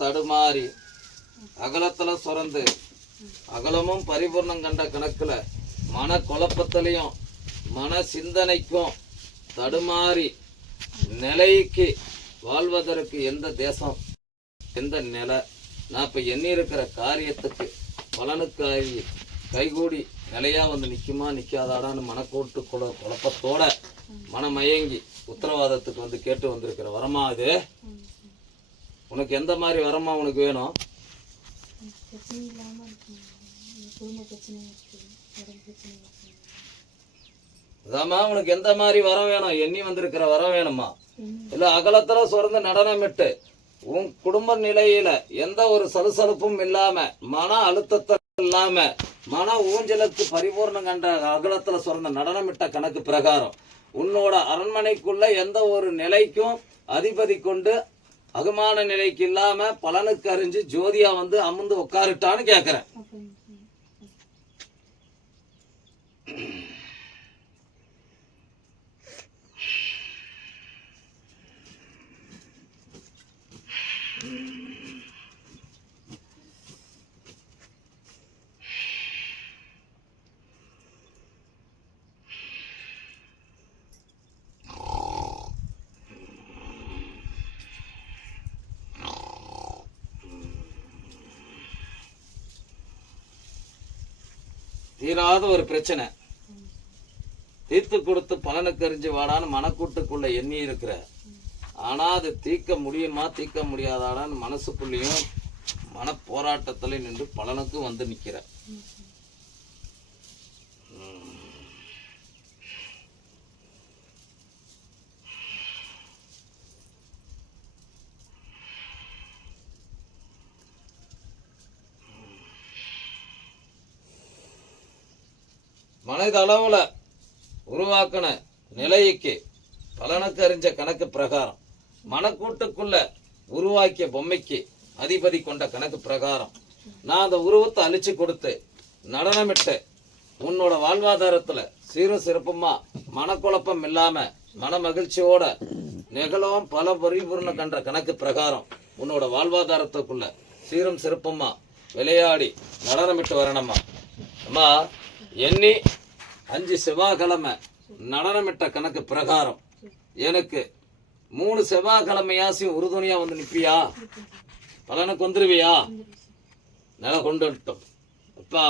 தடுமாறி அகலத்துல சுரந்து அகலமும் பரிபூர்ணம் கண்ட கணக்குல மன குழப்பத்திலையும் மன சிந்தனைக்கும் தடுமாறி நிலைக்கு வாழ்வதற்கு எந்த தேசம் எந்த நிலை நான் இப்போ எண்ணி இருக்கிற காரியத்துக்கு பலனுக்காகி கைகூடி நிலையா வந்து நிற்குமா நிற்காதாடான்னு மனக்கூட்டு குழப்பத்தோட மனமயங்கி உத்தரவாதத்துக்கு வந்து கேட்டு வந்திருக்கிற வரமா அது. உனக்கு எந்த மாதிரி வரமா உனக்கு வேணும்? அதாம்மா உனக்கு எந்த மாதிரி வரம் வேணும்? எண்ணி வந்திருக்கிற வரம் வேணுமா? இல்ல அகலத்துல சுரந்து நடனமிட்டு உன் குடும்ப நிலையில எந்த ஒரு சலுசலுப்பும் இல்லாம மன அழுத்தத்தை இல்லாம மன ஊஞ்சலுக்கு பரிபூர்ணம் கண்ட அகலத்துல சுரந்த நடனமிட்ட கணக்கு பிரகாரம் உன்னோட அரண்மனைக்குள்ள எந்த ஒரு நிலைக்கும் அதிபதி கொண்டு அகமான நிலைக்கு இல்லாம பலனுக்கு அறிஞ்சு ஜோதியா வந்து அமர்ந்து உட்காருட்டான்னு கேக்குறேன். தீராத ஒரு பிரச்சனை தீர்த்து கொடுத்து பலனுக்கு அறிஞ்சு வாடான்னு மனக்கூட்டுக்குள்ள எண்ணி இருக்கிற, ஆனா அது தீர்க்க முடியுமா தீர்க்க முடியாதாடான்னு மனசுக்குள்ளேயும் மன போராட்டத்துல நின்று பலனுக்கு வந்து நிக்கிற. மனதளவுல உருவாக்கின நிலைக்கு பலனுக்கு அறிஞ்ச கணக்கு பிரகாரம் மனக்கூட்டுக்குள்ள உருவாக்கிய பொம்மைக்கு அதிபதி கொண்ட கணக்கு பிரகாரம் நான் அந்த உருவத்தை அழிச்சு கொடுத்து நடனமிட்டு உன்னோட வாழ்வாதாரத்துல சீரும் சிறப்புமா மனக்குழப்பம் இல்லாம மன மகிழ்ச்சியோட நிகழும் பல பரிபூர்ண கண்ட கணக்கு பிரகாரம் உன்னோட வாழ்வாதாரத்துக்குள்ள சீரும் சிறப்புமா விளையாடி நடனமிட்டு வரணுமா. அம்மா எண்ணி 5 செவ்வாய்க்கிழமை நடனமிட்ட கணக்கு பிரகாரம் எனக்கு 3 செவ்வாய்க்கிழமையாசியும் உறுதுணையா வந்து நிற்பியா? பலனுக்கு வந்துருவியா? நில கொண்டு அப்பா